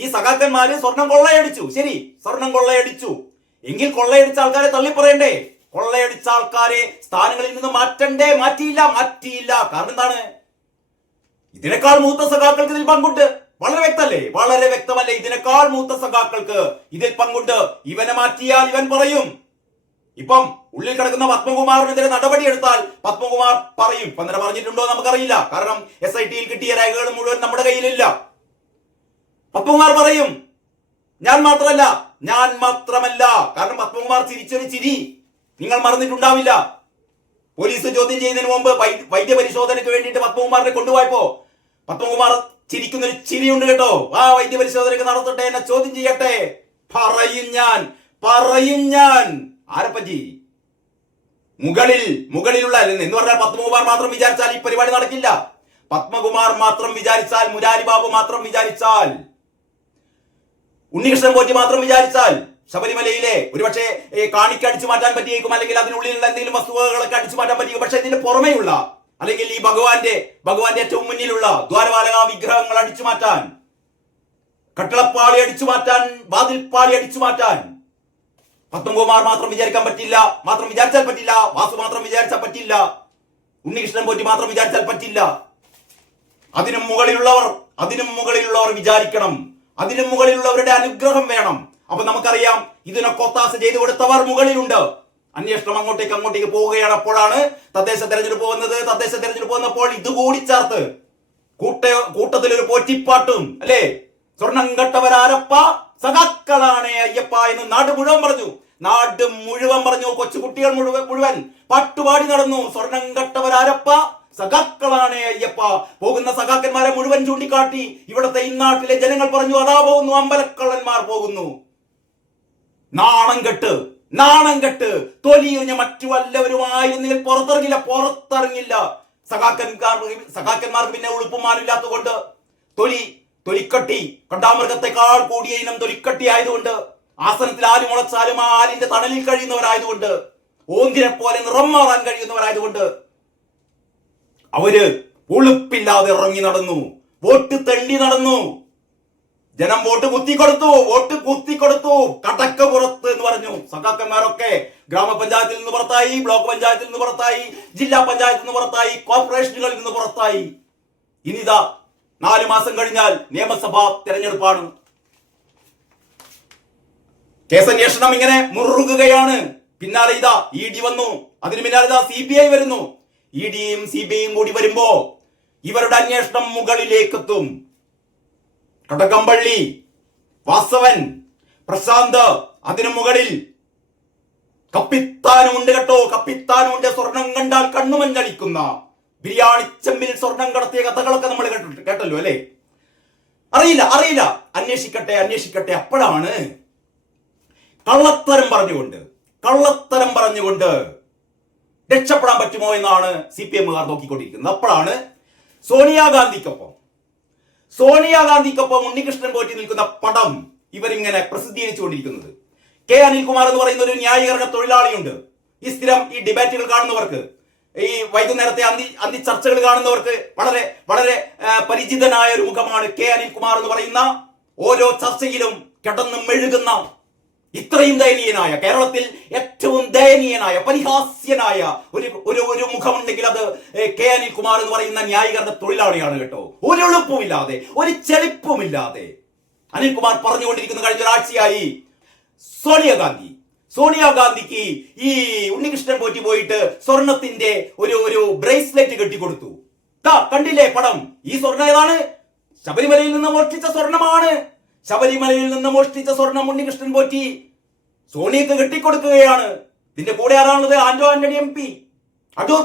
ഈ സഖാക്കന്മാര് സ്വർണം കൊള്ളയടിച്ചു. ശരി, സ്വർണം കൊള്ളയടിച്ചു. എങ്കിൽ കൊള്ളയടിച്ച ആൾക്കാരെ തള്ളിപ്പറയണ്ടേ? കൊള്ളയടിച്ച ആൾക്കാരെ സ്ഥാനങ്ങളിൽ നിന്ന് മാറ്റണ്ടേ? മാറ്റിയില്ല. കാരണം എന്താണ്? ഇതിനേക്കാൾ മൂത്ത സഖാക്കൾക്ക് ഇതിൽ പങ്കുണ്ട്. വളരെ വ്യക്തമല്ലേ? വളരെ വ്യക്തമല്ലേ? ഇതിനേക്കാൾ മൂത്ത സഖാക്കൾക്ക് ഇതിൽ പങ്കുണ്ട്. ഇവനെ മാറ്റിയാൽ ഇവൻ പറയും. ഇപ്പം ഉള്ളിൽ കിടക്കുന്ന പത്മകുമാറിനെതിരെ നടപടി എടുത്താൽ പത്മകുമാർ പറയും. ഇപ്പൊ അങ്ങനെ പറഞ്ഞിട്ടുണ്ടോ നമുക്കറിയില്ല. കാരണം SIT-യിൽ കിട്ടിയ രേഖകൾ മുഴുവൻ നമ്മുടെ കയ്യിലില്ല. പത്മകുമാർ പറയും ഞാൻ മാത്രമല്ല. കാരണം പത്മകുമാർ ചിരിച്ചൊരു ചിരി നിങ്ങൾ മറന്നിട്ടുണ്ടാവില്ല. പോലീസ് ചോദ്യം ചെയ്യുന്നതിന് മുമ്പ് വൈദ്യപരിശോധനയ്ക്ക് വേണ്ടിയിട്ട് പത്മകുമാറിനെ കൊണ്ടുപോയപ്പോ പത്മകുമാർ ചിരിക്കുന്നൊരു ചിരിയുണ്ട് കേട്ടോ. ആ വൈദ്യപരിശോധനയ്ക്ക് നടത്തട്ടെ, എന്നെ ചോദ്യം ചെയ്യട്ടെ, പറയും ഞാൻ ആരെപ്പറ്റി? മുകളിലുള്ള എന്ന് പറഞ്ഞാൽ പത്മകുമാർ മാത്രം വിചാരിച്ചാൽ ഈ പരിപാടി നടക്കില്ല. പത്മകുമാർ മാത്രം വിചാരിച്ചാൽ, മുരാരി ബാബു മാത്രം വിചാരിച്ചാൽ, ഉണ്ണികൃഷ്ണൻ പോറ്റി മാത്രം വിചാരിച്ചാൽ ശബരിമലയിലെ ഒരുപക്ഷെ കാണിക്ക് അടിച്ചു മാറ്റാൻ പറ്റിയേക്കും, അല്ലെങ്കിൽ അതിനുള്ളിലുള്ള എന്തെങ്കിലും വസ്തുവകളൊക്കെ അടിച്ചു മാറ്റാൻ പറ്റിയേക്കും. പക്ഷെ ഇതിന് പുറമേയുള്ള അല്ലെങ്കിൽ ഈ ഭഗവാന്റെ ഏറ്റവും മുന്നിലുള്ള ദ്വാരപാലക വിഗ്രഹങ്ങൾ അടിച്ചു മാറ്റാൻ, കട്ടിളപ്പാളി അടിച്ചു മാറ്റാൻ, വാതിൽപ്പാളി അടിച്ചു മാറ്റാൻ പത്മകുമാർ മാത്രം വിചാരിച്ചാൽ പറ്റില്ല. വാസു മാത്രം വിചാരിച്ചാൽ പറ്റില്ല. ഉണ്ണികൃഷ്ണൻ പോറ്റി മാത്രം വിചാരിച്ചാൽ പറ്റില്ല. അതിനും മുകളിലുള്ളവർ വിചാരിക്കണം. അതിനും മുകളിലുള്ളവരുടെ അനുഗ്രഹം വേണം. അപ്പൊ നമുക്കറിയാം ഇതിനൊക്കെ ഒത്താശ ചെയ്തു കൊടുത്തവർ മുകളിലുണ്ട്. അന്വേഷണം അങ്ങോട്ടേക്ക് പോവുകയാണ്. അപ്പോഴാണ് തദ്ദേശ തെരഞ്ഞെടുപ്പ് വന്നത്. തദ്ദേശ തെരഞ്ഞെടുപ്പ് വന്നപ്പോൾ ഇതുകൂടി ചേർത്ത് കൂട്ടത്തിലൊരു പോറ്റിപ്പാട്ടും അല്ലേ? സ്വർണം കെട്ടവരാരപ്പ സഖാക്കളാണ് അയ്യപ്പ എന്ന് നാട് മുഴുവൻ പറഞ്ഞു. കൊച്ചുകുട്ടികൾ മുഴുവൻ പട്ടുപാടി നടന്നു. സ്വർണം കെട്ടവരാരപ്പ സഖാക്കളാണ് അയ്യപ്പ. പോകുന്ന സഖാക്കന്മാരെ മുഴുവൻ ചൂണ്ടിക്കാട്ടി ഇവിടത്തെ ഇന്നാട്ടിലെ ജനങ്ങൾ പറഞ്ഞു, അതാ പോകുന്നു അമ്പലക്കള്ളന്മാർ പോകുന്നു. നാണം കെട്ട് തൊലിയുഞ്ഞ മറ്റു വല്ലവരുമായിരുന്നെങ്കിൽ പുറത്തിറങ്ങില്ല. സഖാക്കന്മാർക്ക് പിന്നെ ഉളുപ്പുമാനില്ലാത്തതുകൊണ്ട് തൊലിക്കട്ടി കണ്ടാമൃഗത്തെക്കാൾ കൂടിയ ഇനം തൊലിക്കട്ടി ആയതുകൊണ്ട്, ആസനത്തിൽ ആല് മുളച്ചാലും ആ ആലിന്റെ തണലിൽ കഴിയുന്നവരായതുകൊണ്ട്, ഓന്തിനെ പോലെ നിറം മാറാൻ കഴിയുന്നവരായതുകൊണ്ട് അവര് ഉളുപ്പില്ലാതെ ഇറങ്ങി നടന്നു. വോട്ട് തള്ളി നടന്നു. ജനം വോട്ട് കുത്തിക്കൊടുത്തു. കടക്ക പുറത്ത് എന്ന് പറഞ്ഞു. സഖാക്കന്മാരൊക്കെ ഗ്രാമപഞ്ചായത്തിൽ നിന്ന് പുറത്തായി, ബ്ലോക്ക് പഞ്ചായത്തിൽ നിന്ന് പുറത്തായി, ജില്ലാ പഞ്ചായത്തിൽ നിന്ന് പുറത്തായി, കോർപ്പറേഷനുകളിൽ നിന്ന് പുറത്തായി. ഇനിതാ 4 മാസം കഴിഞ്ഞാൽ നിയമസഭാ തെരഞ്ഞെടുപ്പാണ്. കേസന്വേഷണം ഇങ്ങനെ മുറുകുകയാണ്. പിന്നാലെ ഇതാ ED വന്നു. അതിന് പിന്നാലെ ഇതാ CBI വരുന്നു. EDയും CBIയും കൂടി വരുമ്പോ ഇവരുടെ അന്വേഷണം മുകളിലേക്കെത്തും. കടകംപള്ളി, വാസവൻ, പ്രശാന്ത്, അതിനു മുകളിൽ കപ്പിത്താനുമുണ്ട് കേട്ടോ. കപ്പിത്താനുമുണ്ട്. സ്വർണം കണ്ടാൽ കണ്ണുമഞ്ഞളിക്കുന്ന ബിരിയാണി ചെമ്പിൽ സ്വർണം കടത്തിയ കഥകളൊക്കെ നമ്മൾ കേട്ടല്ലോ അല്ലേ? അറിയില്ല. അന്വേഷിക്കട്ടെ. അപ്പോഴാണ് കള്ളത്തരം പറഞ്ഞുകൊണ്ട് രക്ഷപ്പെടാൻ പറ്റുമോ എന്നാണ് CPM-കാർ നോക്കിക്കൊണ്ടിരിക്കുന്നത്. അപ്പോഴാണ് സോണിയാഗാന്ധിക്കൊപ്പം ഉണ്ണികൃഷ്ണൻ പോറ്റി നിൽക്കുന്ന പടം ഇവരിങ്ങനെ പ്രസിദ്ധീകരിച്ചുകൊണ്ടിരിക്കുന്നത്. അനിൽകുമാർ എന്ന് പറയുന്ന ഒരു ന്യായീകരണ തൊഴിലാളിയുണ്ട്. ഈ സ്ഥിരം ഈ ഡിബേറ്റുകൾ കാണുന്നവർക്ക്, ഈ വൈകുന്നേരത്തെ അന്തി ചർച്ചകൾ കാണുന്നവർക്ക് വളരെ വളരെ പരിചിതനായ ഒരു മുഖമാണ് അനിൽകുമാർ എന്ന് പറയുന്ന. ഓരോ ചർച്ചയിലും കിടന്ന് മെഴുകുന്ന, ഇത്രയും ദയനീയനായ, കേരളത്തിൽ ഏറ്റവും ദയനീയനായ, പരിഹാസ്യനായ ഒരു മുഖമുണ്ടെങ്കിൽ അത് അനിൽകുമാർ എന്ന് പറയുന്ന ന്യായീകരണ തൊഴിലാളിയാണ് കേട്ടോ. ഒരു എളുപ്പമില്ലാതെ, ഒരു ചെളിപ്പുമില്ലാതെ അനിൽകുമാർ പറഞ്ഞുകൊണ്ടിരിക്കുന്ന കഴിഞ്ഞ ഒരാഴ്ചയായി സോണിയാഗാന്ധിക്ക് ഈ ഉണ്ണികൃഷ്ണൻ പോറ്റി പോയിട്ട് സ്വർണത്തിന്റെ ഒരു ബ്രേസ്ലെറ്റ് കെട്ടിക്കൊടുത്തു. കണ്ടില്ലേ പടം? ഈ സ്വർണം ഏതാണ്? ശബരിമലയിൽ നിന്ന് മോഷ്ടിച്ച സ്വർണം ഉണ്ണികൃഷ്ണൻ പോറ്റി സോണിയക്ക് കെട്ടിക്കൊടുക്കുകയാണ്. ഇതിന്റെ കൂടെ ആരാണുള്ളത്? ആന്റോ ആന്റണി MP, അടൂർ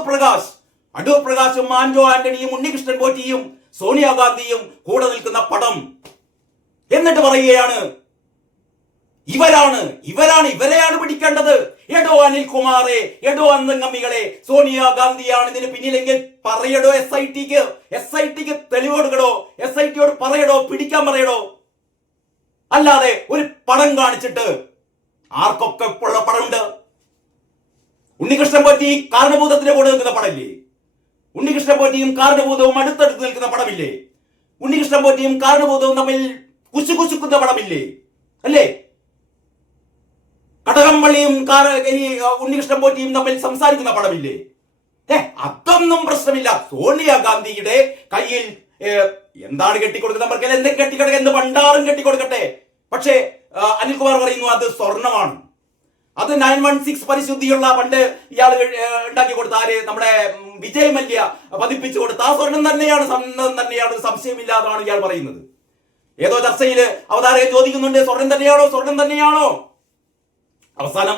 പ്രകാശും ആന്റോ ആന്റണിയും ഉണ്ണികൃഷ്ണൻ പോറ്റിയും സോണിയാഗാന്ധിയും കൂടെ നിൽക്കുന്ന പടം. എന്നിട്ട് പറയുകയാണ്, ഇവരെയാണ് പിടിക്കേണ്ടത്. എടോ അനിൽകുമാറെ, എടോ അന്തംഗമ്മികളെ, സോണിയാഗാന്ധിയാണ് ഇതിന് പിന്നിലെങ്കിൽ പറയടോ SITക്ക് തെളിവ് കൊടുക്കടോ. SITയോട് പറയടോ, പിടിക്കാൻ പറയടോ. അല്ലാതെ ഒരു പടം കാണിച്ചിട്ട് ആർക്കൊക്കെ ഉള്ള പടമുണ്ട്? ഉണ്ണികൃഷ്ണൻ പോറ്റി കാരണഭൂതത്തിന്റെ കൂടെ നിൽക്കുന്ന പടമില്ലേ? ഉണ്ണികൃഷ്ണൻ പോറ്റിയും കാരണഭൂതവും അടുത്തടുത്ത് നിൽക്കുന്ന പടമില്ലേ? ഉണ്ണികൃഷ്ണൻ പോറ്റിയും കാരണഭൂതവും തമ്മിൽ കുശുകുശുക്കുന്ന പടമില്ലേ അല്ലേ? കടകംപള്ളിയും ഈ ഉണ്ണികൃഷ്ണൻ പോറ്റിയും തമ്മിൽ സംസാരിക്കുന്ന പടമില്ലേ? അതൊന്നും പ്രശ്നമില്ല. സോണിയാഗാന്ധിയുടെ കയ്യിൽ എന്താണ് കെട്ടിക്കൊടുക്കുന്നത്? നമുക്ക് എന്തെങ്കിലും കെട്ടിക്കൊടുക്കുക, എന്ത് ഭണ്ഡാറും കെട്ടിക്കൊടുക്കട്ടെ. പക്ഷേ അനിൽകുമാർ പറയുന്നു അത് സ്വർണമാണ്. അത് 916 പരിശുദ്ധിയുള്ള പണ്ട് ഇയാൾ ഉണ്ടാക്കി കൊടുത്ത ആര്, നമ്മുടെ വിജയ് മല്യ പതിപ്പിച്ചു കൊടുത്ത ആ സ്വർണം തന്നെയാണ്, സംശയമില്ലാതാണ് ഇയാൾ പറയുന്നത്. ഏതോ ചർച്ചയിൽ അവതാരകൻ ചോദിക്കുന്നുണ്ട്, സ്വർണം തന്നെയാണോ, സ്വർണം തന്നെയാണോ? അവസാനം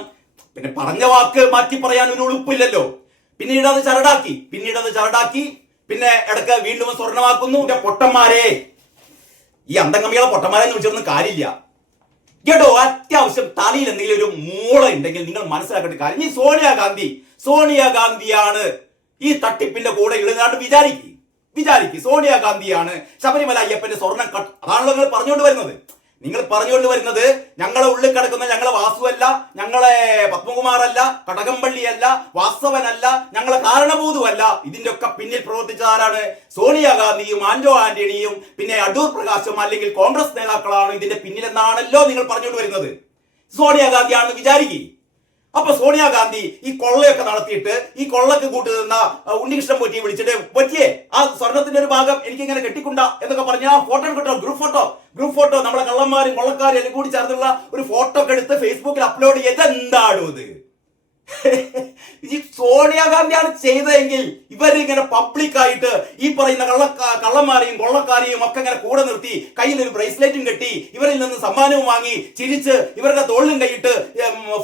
പിന്നെ പറഞ്ഞ വാക്ക് മാറ്റി പറയാൻ ഒരു ഉളുപ്പില്ലല്ലോ. പിന്നീട് അത് ചരടാക്കി പിന്നെ ഇടയ്ക്ക് വീണ്ടും സ്വർണമാക്കുന്നു. പൊട്ടന്മാരെ, ഈ അന്തംഗമികളെ പൊട്ടന്മാരെ വിളിച്ചൊന്നും കാര്യമില്ല കേട്ടോ. അത്യാവശ്യം തലയിൽ എന്തെങ്കിലും ഒരു മൂള ഉണ്ടെങ്കിൽ നിങ്ങൾ മനസ്സിലാക്കേണ്ട കാര്യം, ഈ സോണിയാഗാന്ധിയാണ് ഈ തട്ടിപ്പിന്റെ കൂടെ ഉള്ളതാണ്ട് വിചാരിക്കും സോണിയാഗാന്ധിയാണ് ശബരിമല അയ്യപ്പന്റെ സ്വർണം അതാണല്ലോ നിങ്ങൾ പറഞ്ഞുകൊണ്ട് വരുന്നത്. ഞങ്ങളെ ഉള്ളിൽ കിടക്കുന്ന ഞങ്ങളെ വാസുവല്ല, ഞങ്ങളെ പത്മകുമാറല്ല, കടകംപള്ളിയല്ല, വാസവനല്ല, ഞങ്ങളെ കാരണഭൂതമല്ല. ഇതിന്റെ ഒക്കെ പിന്നിൽ പ്രവർത്തിച്ചതാരാണ്? സോണിയാഗാന്ധിയും ആന്റോ ആന്റണിയും പിന്നെ അടൂർ പ്രകാശും അല്ലെങ്കിൽ കോൺഗ്രസ് നേതാക്കളാണ് ഇതിന്റെ പിന്നിലെന്നാണല്ലോ നിങ്ങൾ പറഞ്ഞുകൊണ്ട് വരുന്നത്. സോണിയാഗാന്ധിയാണെന്ന് വിചാരിക്കും. അപ്പൊ സോണിയാഗാന്ധി ഈ കൊള്ളയൊക്കെ നടത്തിയിട്ട് ഈ കൊള്ളക്ക് കൂട്ടുനിന്ന ഉണ്ണികൃഷ്ണൻ പോറ്റിയെ വിളിച്ചിട്ട്, പോറ്റിയെ ആ സ്വർണത്തിന്റെ ഒരു ഭാഗം എനിക്ക് ഇങ്ങനെ കെട്ടിക്കൊണ്ട എന്നൊക്കെ പറഞ്ഞ ആ ഫോട്ടോ കിട്ടോ, ഗ്രൂപ്പ് ഫോട്ടോ നമ്മളെ കള്ളന്മാരും കൊള്ളക്കാരും എല്ലാം കൂടി ചേർന്നുള്ള ഒരു ഫോട്ടോ ഒക്കെ എടുത്ത് ഫേസ്ബുക്കിൽ അപ്ലോഡ് ചെയ്ത് എന്താണോ ഇത്? ഈ സോണിയാഗാന്ധിയാണ് ചെയ്തതെങ്കിൽ ഇവരിങ്ങനെ പബ്ലിക്കായിട്ട് ഈ പറയുന്ന കള്ളന്മാരെയും കൊള്ളക്കാരെയും ഒക്കെ ഇങ്ങനെ കൂടെ നിർത്തി കയ്യിൽ ഒരു ബ്രേസ്ലെറ്റും കെട്ടി ഇവരിൽ നിന്ന് സമ്മാനവും വാങ്ങി ചിരിച്ച് ഇവരുടെ തോളിലും കൈയിട്ട്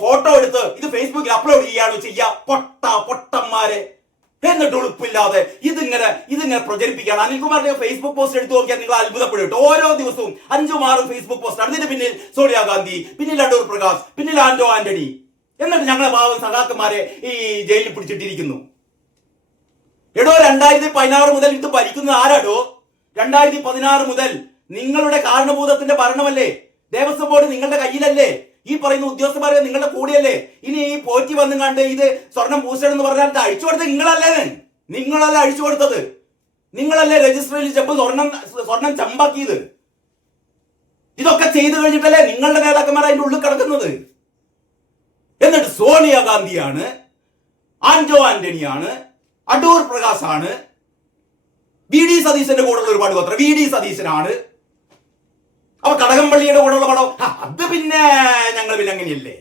ഫോട്ടോ എടുത്ത് ഇത് ഫേസ്ബുക്കിൽ അപ്ലോഡ് ചെയ്യുക. പൊട്ടന്മാരെ, എന്നിട്ട് ഉളുപ്പില്ലാതെ ഇതിങ്ങനെ പ്രചരിപ്പിക്കുകയാണ്. അനിൽകുമാറിന്റെ ഫേസ്ബുക്ക് പോസ്റ്റ് എടുത്തു നോക്കിയാൽ നിങ്ങൾ അത്ഭുതപ്പെടും കേട്ടോ. ഓരോ ദിവസവും 5-6 ഫേസ്ബുക്ക് പോസ്റ്റ്. അതിന് പിന്നിൽ സോണിയാഗാന്ധി, പിന്നിൽ അടൂർ പ്രകാശ്, പിന്നിൽ ആന്റോ ആന്റണി. എന്നിട്ട് ഞങ്ങളെ പാവം സഖാക്കന്മാരെ ഈ ജയിലിൽ പിടിച്ചിട്ടിരിക്കുന്നു. എടോ 2016 മുതൽ ഇത് ഭരിക്കുന്നത് ആരാടോ? 2016 മുതൽ നിങ്ങളുടെ കാരണഭൂതത്തിന്റെ ഭരണമല്ലേ? ദേവസ്വം ബോർഡ് നിങ്ങളുടെ കയ്യിലല്ലേ? ഈ പറയുന്ന ഉദ്യോഗസ്ഥന്മാരെ നിങ്ങളുടെ കൂടിയല്ലേ? ഇനി ഈ പോറ്റി വന്നും കണ്ട് ഇത് സ്വർണം പൂശണമെന്ന് പറഞ്ഞാൽ അഴിച്ചു കൊടുത്തത് നിങ്ങളല്ലേ അഴിച്ചു കൊടുത്തത്? നിങ്ങളല്ലേ രജിസ്റ്ററിൽ സ്വർണം ചമ്പാക്കിയത്? ഇതൊക്കെ ചെയ്തു കഴിഞ്ഞിട്ടല്ലേ നിങ്ങളുടെ നേതാക്കന്മാർ അതിന്റെ ഉള്ളിൽ കിടക്കുന്നത്? എന്നിട്ട് സോണിയാഗാന്ധിയാണ്, ആന്റോ ആന്റണിയാണ്, അടൂർ പ്രകാശാണ്, വി ഡി സതീശന്റെ കൂടെയുള്ള ഒരുപാട് പത്രം വി ഡി സതീശനാണ്. അപ്പൊ കടകംപള്ളിയുടെ കൂടെയുള്ള പടം അത് പിന്നെ ഞങ്ങൾ പിന്നെ അങ്ങനെയല്ലേ?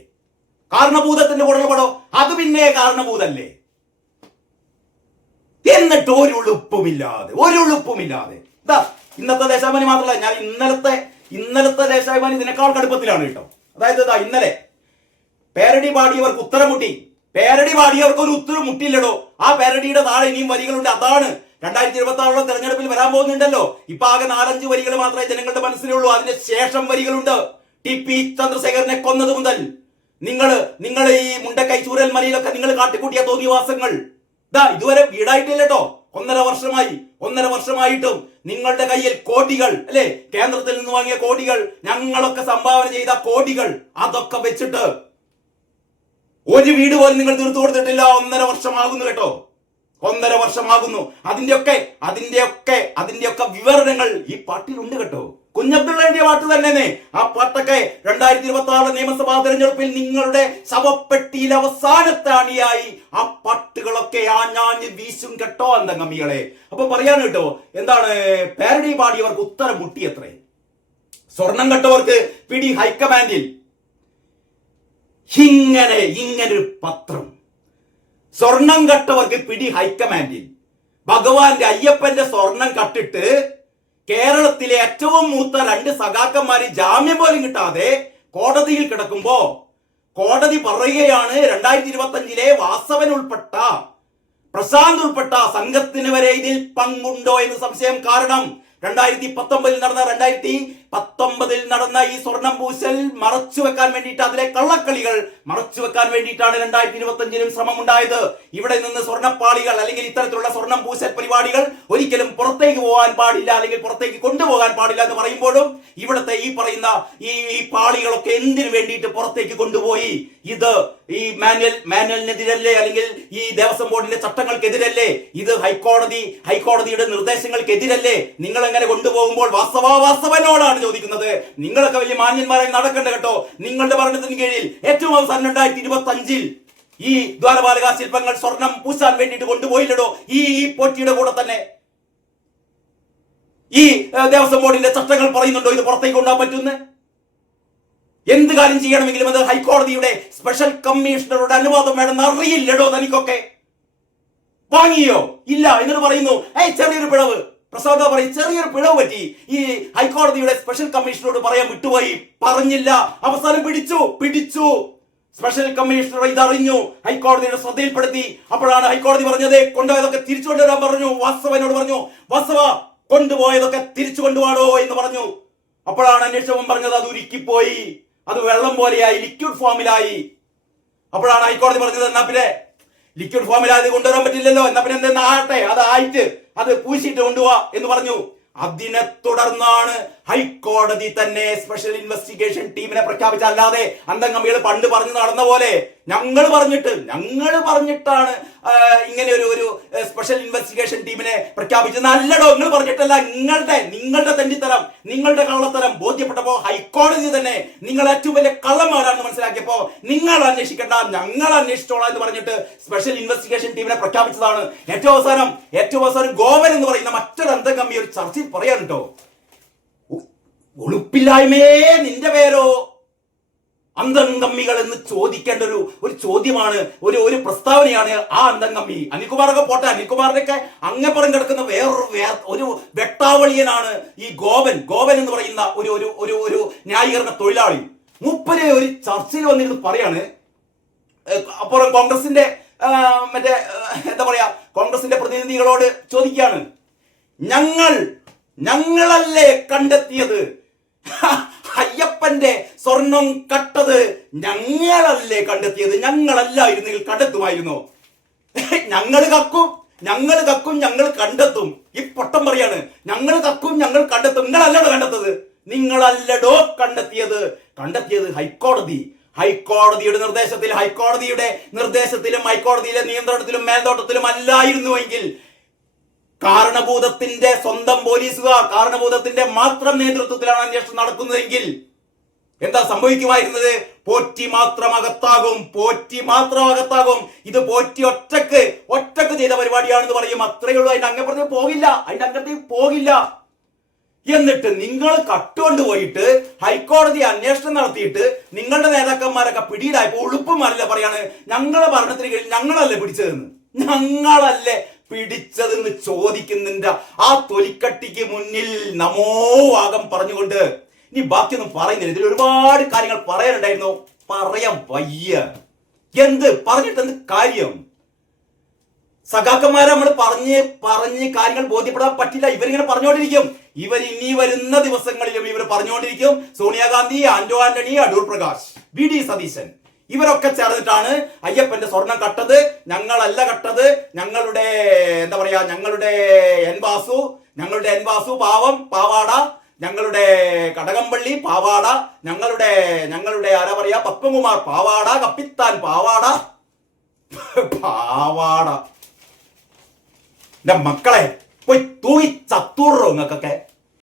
കാരണഭൂതത്തിന്റെ കൂടെയുള്ള പടം അത് പിന്നെ കാരണഭൂതല്ലേ? എന്നിട്ട് ഒരു ഉളുപ്പുമില്ലാതെ ഇതാ ഇന്നത്തെ ദേശാഭിമാനി മാത്രമല്ല, ഞാൻ ഇന്നലത്തെ ദേശാഭിമാനി ഇതിനേക്കാൾ കടുപ്പത്തിലാണ് കേട്ടോ. അതായത് ഇന്നലെ പേരടി പാടിയവർക്ക് ഒരു ഉത്തരം മുട്ടില്ലടോ. ആ പേരടിയുടെ താഴെ ഇനിയും വരികളുണ്ട്. അതാണ് 2026 തെരഞ്ഞെടുപ്പിൽ വരാൻ പോകുന്നുണ്ടല്ലോ. ഇപ്പൊ ആകെ 4-5 വരികൾ മാത്രമേ ജനങ്ങളുടെ മനസ്സിലുള്ളൂ. അതിന് ശേഷം വരികളുണ്ട്. TP ചന്ദ്രശേഖരനെ കൊന്നത് മുതൽ നിങ്ങൾ ഈ മുണ്ടക്കൈ ചൂരൽമലയിലൊക്കെ നിങ്ങൾ കാട്ടിക്കൂട്ടിയ തോന്നിയവാസങ്ങൾ ഇതുവരെ വീടായിട്ടില്ലട്ടോ. 1.5 വർഷമായിട്ടും നിങ്ങളുടെ കയ്യിൽ കോടികൾ അല്ലെ, കേന്ദ്രത്തിൽ നിന്ന് വാങ്ങിയ കോടികൾ, ഞങ്ങളൊക്കെ സംഭാവന ചെയ്ത കോടികൾ, അതൊക്കെ വെച്ചിട്ട് ഒരു വീട് പോലും നിങ്ങൾ തീർത്തു കൊടുത്തിട്ടില്ല. 1.5 വർഷമാകുന്നു കേട്ടോ. 1.5 വർഷമാകുന്നു. അതിന്റെയൊക്കെ വിവരണങ്ങൾ ഈ പാട്ടിലുണ്ട് കേട്ടോ. കുഞ്ഞബ്ദുള്ളന്റെ പാട്ട് തന്നെ. ആ പാട്ടൊക്കെ 2026 നിയമസഭാ തെരഞ്ഞെടുപ്പിൽ നിങ്ങളുടെ ശവപ്പെട്ടിയിൽ അവസാനത്തെ അണിയായി ആ പാട്ടുകളൊക്കെ ആഞ്ഞാഞ്ഞ് വീശും കേട്ടോ അന്തംഗമികളെ. അപ്പൊ പറയാൻ കേട്ടോ, എന്താണ് പാരഡി പാടിയവർക്ക് ഉത്തരം മുട്ടിയത്രേ. സ്വർണം കെട്ടവർക്ക് പിടി ഹൈക്കമാൻഡിൽ. ഇങ്ങനൊരു പത്രം. സ്വർണം കെട്ടവർക്ക് പിടി ഹൈക്കമാൻഡിൽ. ഭഗവാന്റെ അയ്യപ്പന്റെ സ്വർണം കട്ടിട്ട് കേരളത്തിലെ ഏറ്റവും മൂത്ത 2 സഖാക്കന്മാര് ജാമ്യം പോലും കിട്ടാതെ കോടതിയിൽ കിടക്കുമ്പോ കോടതി പറയുകയാണ് 2025 വാസവൻ ഉൾപ്പെട്ട, പ്രശാന്ത് ഉൾപ്പെട്ട സംഘത്തിന് വരെ ഇതിൽ പങ്കുണ്ടോ എന്ന് സംശയം. കാരണം 2019 നടന്ന ഈ സ്വർണം പൂശൽ മറച്ചു വെക്കാൻ വേണ്ടിയിട്ട്, അതിലെ കള്ളക്കളികൾ മറച്ചു വെക്കാൻ വേണ്ടിയിട്ടാണ് 2025 ശ്രമം ഉണ്ടായത്. ഇവിടെ നിന്ന് സ്വർണ്ണപ്പാളികൾ അല്ലെങ്കിൽ ഇത്തരത്തിലുള്ള സ്വർണം പൂശൽ പരിപാടികൾ ഒരിക്കലും പുറത്തേക്ക് പോകാൻ പാടില്ല, അല്ലെങ്കിൽ പുറത്തേക്ക് കൊണ്ടുപോകാൻ പാടില്ല എന്ന് പറയുമ്പോഴും ഇവിടുത്തെ ഈ പറയുന്ന ഈ പാളികളൊക്കെ എന്തിനു വേണ്ടിയിട്ട് പുറത്തേക്ക് കൊണ്ടുപോയി? ഇത് ഈ മാനുവലിനെതിരല്ലേ, അല്ലെങ്കിൽ ഈ ദേവസ്വം ബോർഡിന്റെ ചട്ടങ്ങൾക്കെതിരല്ലേ? ഇത് ഹൈക്കോടതിയുടെ നിർദ്ദേശങ്ങൾക്കെതിരല്ലേ? നിങ്ങൾ എങ്ങനെ കൊണ്ടുപോകുമ്പോൾ വാസവനോടാണ് ചോദിക്കുന്നത്. നിങ്ങളൊക്കെ വലിയ മാന്യന്മാരായി നടക്കണ്ട കേട്ടോ. നിങ്ങളുടെ ഭരണത്തിന് കീഴിൽ ഏറ്റവും അവസാനം 2025 ഈ ദ്വാരപാലക ശില്പങ്ങൾ സ്വർണം പൂശാൻ വേണ്ടിയിട്ട് കൊണ്ടുപോയില്ലടോ ഈ പോറ്റിയുടെ കൂടെ തന്നെ. ഈ ദേവസ്വം ബോർഡിന്റെ ചട്ടങ്ങൾ പറയുന്നുണ്ടോ ഇത് പുറത്തേക്ക് കൊണ്ടുപോകാൻ പറ്റുമെന്ന്? എന്ത് കാര്യം ചെയ്യണമെങ്കിലും അത് ഹൈക്കോടതിയുടെ സ്പെഷ്യൽ കമ്മീഷണറുടെ അനുവാദം വേണമെന്ന് അറിയില്ലടോ തനിക്കൊക്കെ. വാങ്ങിയോ? ഇല്ല. എന്നിട്ട് പറയുന്നു ചെറിയൊരു പിഴവ്. പ്രസാദ പറയും ചെറിയൊരു പിഴവ് പറ്റി, ഈ ഹൈക്കോടതിയുടെ സ്പെഷ്യൽ കമ്മീഷണറോട് പറയാൻ വിട്ടുപോയി, പറഞ്ഞില്ല. അവസാനം പിടിച്ചു. സ്പെഷ്യൽ കമ്മീഷണർ ഇതറിഞ്ഞു, ഹൈക്കോടതിയുടെ ശ്രദ്ധയിൽപ്പെടുത്തി. അപ്പോഴാണ് ഹൈക്കോടതി പറഞ്ഞത് കൊണ്ടുപോയതൊക്കെ തിരിച്ചു കൊണ്ടുവരാൻ പറഞ്ഞു. വാസവനോട് പറഞ്ഞു, വാസവ കൊണ്ടുപോയതൊക്കെ തിരിച്ചു കൊണ്ടുപോകണോ എന്ന് പറഞ്ഞു. അപ്പോഴാണ് അന്വേഷണം പറഞ്ഞത് അത് ഉരുക്കിപ്പോയി, അത് വെള്ളം പോലെയായി, ലിക്വിഡ് ഫോമിലായി. അപ്പോഴാണ് ഹൈക്കോടതി പറഞ്ഞത് എന്നാ പിന്നെ ലിക്വിഡ് ഫോമിലായത് കൊണ്ടുവരാൻ പറ്റില്ലല്ലോ, എന്നാ പിന്നെ എന്തെന്നാ ആട്ടെ, അത് ആയിട്ട് അത് പൂശിയിട്ട് കൊണ്ടുപോവാ എന്ന് പറഞ്ഞു. അതിനെ തുടർന്നാണ് ഹൈക്കോടതി തന്നെ സ്പെഷ്യൽ ഇൻവെസ്റ്റിഗേഷൻ ടീമിനെ പ്രഖ്യാപിച്ച. അല്ലാതെ അന്തംഗമികൾ പണ്ട് പറഞ്ഞു നടന്ന പോലെ ഞങ്ങൾ പറഞ്ഞിട്ടാണ് ഇങ്ങനെ ഒരു സ്പെഷ്യൽ ഇൻവെസ്റ്റിഗേഷൻ ടീമിനെ പ്രഖ്യാപിച്ചത്. നല്ലടോ, നിങ്ങൾ പറഞ്ഞിട്ടല്ല. നിങ്ങളുടെ തെണ്ടിത്തരം, നിങ്ങളുടെ കള്ളത്തരം ബോധ്യപ്പെട്ടപ്പോ ഹൈക്കോടതി തന്നെ നിങ്ങൾ ഏറ്റവും വലിയ കള്ളന്മാരാണെന്ന് മനസ്സിലാക്കിയപ്പോ നിങ്ങൾ അന്വേഷിക്കേണ്ട, ഞങ്ങൾ അന്വേഷിച്ചോളാം എന്ന് പറഞ്ഞിട്ട് സ്പെഷ്യൽ ഇൻവെസ്റ്റിഗേഷൻ ടീമിനെ പ്രഖ്യാപിച്ചതാണ്. ഏറ്റവും അവസാനം ഗോവൻ എന്ന് പറയുന്ന മറ്റൊരു അന്തംഗമ്മി ഒരു ചർച്ചയിൽ പറയാൻ കേട്ടോ, ഉളുപ്പില്ലായ്മേ നിന്റെ പേരോ അന്തംഗമ്മികൾ എന്ന് ചോദിക്കേണ്ട ഒരു ചോദ്യമാണ്, ഒരു പ്രസ്താവനയാണ് ആ അന്തംഗമ്മി. അനിൽകുമാറൊക്കെ പോട്ടെ, അനിൽകുമാറിനൊക്കെ അങ്ങപ്പുറം കിടക്കുന്ന ഒരു വെട്ടാവളിയനാണ് ഈ ഗോവൻ എന്ന് പറയുന്ന ഒരു ന്യായീകരണ തൊഴിലാളി. മൂപ്പര് ഒരു ചർച്ചയിൽ വന്നിരുന്ന് പറയാണ്, അപ്പുറം കോൺഗ്രസിന്റെ എന്താ പറയാ കോൺഗ്രസിന്റെ പ്രതിനിധികളോട് ചോദിക്കുകയാണ്, ഞങ്ങളല്ലേ കണ്ടെത്തിയത്, അയ്യപ്പന്റെ സ്വർണം കട്ടത് ഞങ്ങളല്ലേ കണ്ടെത്തിയത്, ഞങ്ങളല്ലായിരുന്നെങ്കിൽ കണ്ടെത്തുമായിരുന്നോ? ഞങ്ങൾ കക്കും ഞങ്ങൾ കണ്ടെത്തും. ഈ പൊട്ടം പറയാണ്, ഞങ്ങൾ കക്കും ഞങ്ങൾ കണ്ടെത്തും. നിങ്ങളല്ലടോ കണ്ടെത്തിയത് ഹൈക്കോടതിയുടെ നിർദ്ദേശത്തിലും ഹൈക്കോടതിയിലെ നിയന്ത്രണത്തിലും മേൽനോട്ടത്തിലും അല്ലായിരുന്നുവെങ്കിൽ കാരണഭൂതത്തിന്റെ സ്വന്തം പോലീസുകാർ, കാരണഭൂതത്തിന്റെ മാത്രം നേതൃത്വത്തിലാണ് അന്വേഷണം നടക്കുന്നതെങ്കിൽ എന്താ സംഭവിക്കുമായിരുന്നത്? പോറ്റി മാത്രം അകത്താകും. ഇത് പോറ്റി ഒറ്റക്ക് ചെയ്ത പരിപാടിയാണെന്ന് പറയും. അത്രയേ ഉള്ളൂ. അതിന്റെ അങ്ങപ്പുറത്തേക്ക് പോകില്ല. എന്നിട്ട് നിങ്ങൾ കട്ടുകൊണ്ടുപോയിട്ട് ഹൈക്കോടതി അന്വേഷണം നടത്തിയിട്ട് നിങ്ങളുടെ നേതാക്കന്മാരൊക്കെ പിടിയിലായപ്പോ ഉളുപ്പുമാരില്ല പറയാണ്, ഞങ്ങളുടെ ഭരണത്തിന് കീഴിൽ ഞങ്ങളല്ലേ പിടിച്ചതെന്ന് ചോദിക്കുന്നതിന്റെ ആ തൊലിക്കട്ടിക്ക് മുന്നിൽ നമോവാകം പറഞ്ഞുകൊണ്ട് ഇനി ബാക്കിയൊന്നും പറയുന്നില്ല. ഇതിൽ ഒരുപാട് കാര്യങ്ങൾ പറയാനുണ്ടായിരുന്നു, പറയാൻ വയ്യ. പറഞ്ഞിട്ട് എന്ത് കാര്യം? സഖാക്കന്മാരെ നമ്മൾ പറഞ്ഞ് കാര്യങ്ങൾ ബോധ്യപ്പെടാൻ പറ്റില്ല. ഇവരിങ്ങനെ പറഞ്ഞുകൊണ്ടിരിക്കും. ഇനി വരുന്ന ദിവസങ്ങളിലും ഇവർ പറഞ്ഞുകൊണ്ടിരിക്കും. സോണിയാഗാന്ധി, ആന്റോ ആന്റണി, അടൂർ പ്രകാശ്, വി.ഡി. സതീശൻ ഇവരൊക്കെ ചേർന്നിട്ടാണ് അയ്യപ്പന്റെ സ്വർണം കട്ടത്, ഞങ്ങളല്ല കട്ടത്, ഞങ്ങളുടെ എന്താ പറയാ ഞങ്ങളുടെ എൻ വാസു പാവാട, ഞങ്ങളുടെ കടകംപള്ളി പാവാട, ഞങ്ങളുടെ ആരാ പറയാ പത്മകുമാർ പാവാട, കപ്പിത്താൻ പാവാട. എന്റെ മക്കളെ പോയി തൂങ്ങി ചത്തൂറോ നിങ്ങൾക്കൊക്കെ.